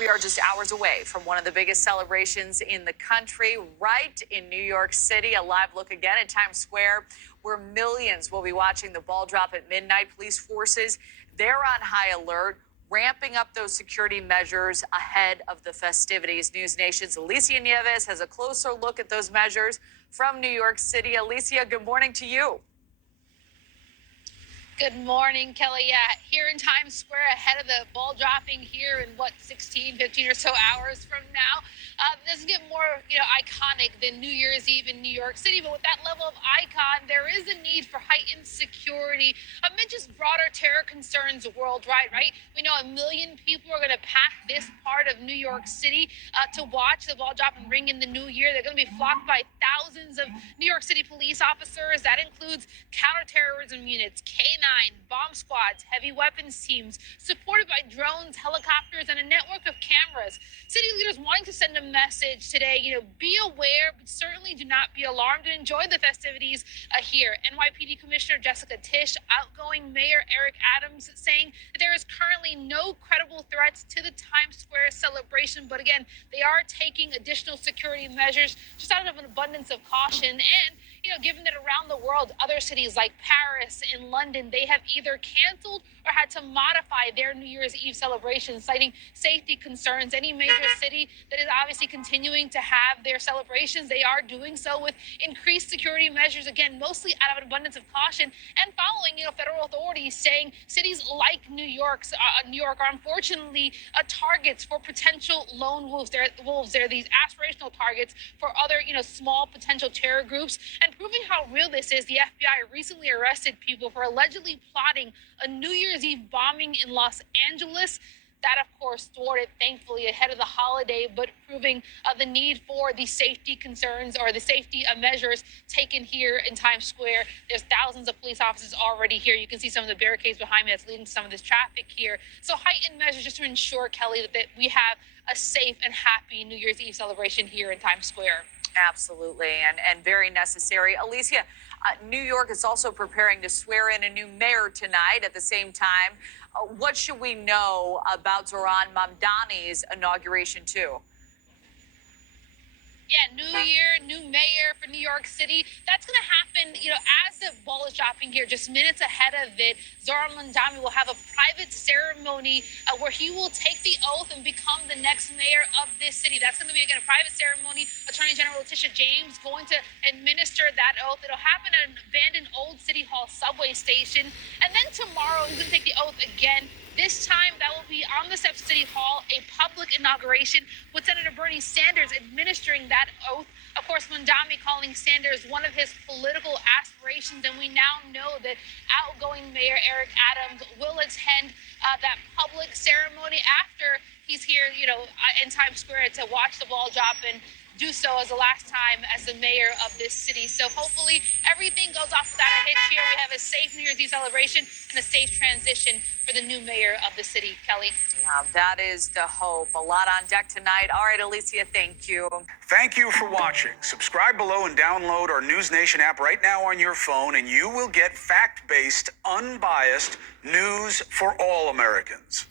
We are just hours away from one of the biggest celebrations in the country, right in New York City. A live look again at Times Square, where millions will be watching the ball drop at midnight. Police forces, they're on high alert, ramping up those security measures ahead of the festivities. News Nation's Alicia Nieves has a closer look at those measures from New York City. Alicia, good morning to you. Good morning, Kelly. Yeah, here in Times Square ahead of the ball dropping here in 15 or so hours from now. Doesn't get more, iconic than New Year's Eve in New York City, but with that level of icon, there is a need for heightened security amid just broader terror concerns worldwide, right? We know 1 million people are going to pack this part of New York City to watch the ball drop and ring in the new year. They're going to be flocked by thousands of New York City police officers. That includes counterterrorism units, K9, bomb squads, heavy weapons teams, supported by drones, helicopters, and a network of cameras. City leaders wanting to send a message today, be aware, but certainly do not be alarmed and enjoy the festivities here. NYPD Commissioner Jessica Tisch, outgoing Mayor Eric Adams saying that there is currently no credible threats to the Times Square celebration, but again, they are taking additional security measures just out of an abundance of caution. And given that around the world, other cities like Paris and London, they have either canceled or had to modify their New Year's Eve celebrations, citing safety concerns. Any major city that is obviously continuing to have their celebrations, they are doing so with increased security measures, again, mostly out of an abundance of caution and following, federal authorities saying cities like New York are unfortunately targets for potential lone wolves. They're these aspirational targets for other, small potential terror groups. And proving how real this is, the FBI recently arrested people for allegedly plotting a New Year's Eve bombing in Los Angeles. That, of course, thwarted, thankfully, ahead of the holiday, but proving the need for the safety concerns or the safety measures taken here in Times Square. There's thousands of police officers already here. You can see some of the barricades behind me that's leading to some of this traffic here. So heightened measures just to ensure, Kelly, that we have a safe and happy New Year's Eve celebration here in Times Square. Absolutely, and very necessary. Alicia, New York is also preparing to swear in a new mayor tonight. At the same time, what should we know about Zohran Mamdani's inauguration too? Yeah, new year, new mayor for New York City. That's going to happen, as the ball is dropping here, just minutes ahead of it. Zohran Mamdani will have a private ceremony where he will take the oath and become the next mayor of this city. That's going to be, again, a private ceremony. Attorney General Letitia James going to administer that oath. It'll happen at an abandoned old City Hall subway station. And then tomorrow, he's going to take the oath again. This time, that will be on the steps of City Hall, a public inauguration with Senator Bernie Sanders administering that oath. Of course, Mamdani calling Sanders one of his political aspirations, and we now know that outgoing Mayor Eric Adams will attend that public ceremony after he's here, in Times Square to watch the ball drop and do so as the last time as the mayor of this city. So hopefully everything goes off without a hitch here. We have a safe New Year's Eve celebration and a safe transition for the new mayor of the city, Kelly. Yeah, that is the hope. A lot on deck tonight. All right, Alicia, thank you. Thank you for watching. Subscribe below and download our News Nation app right now on your phone, and you will get fact-based, unbiased news for all Americans.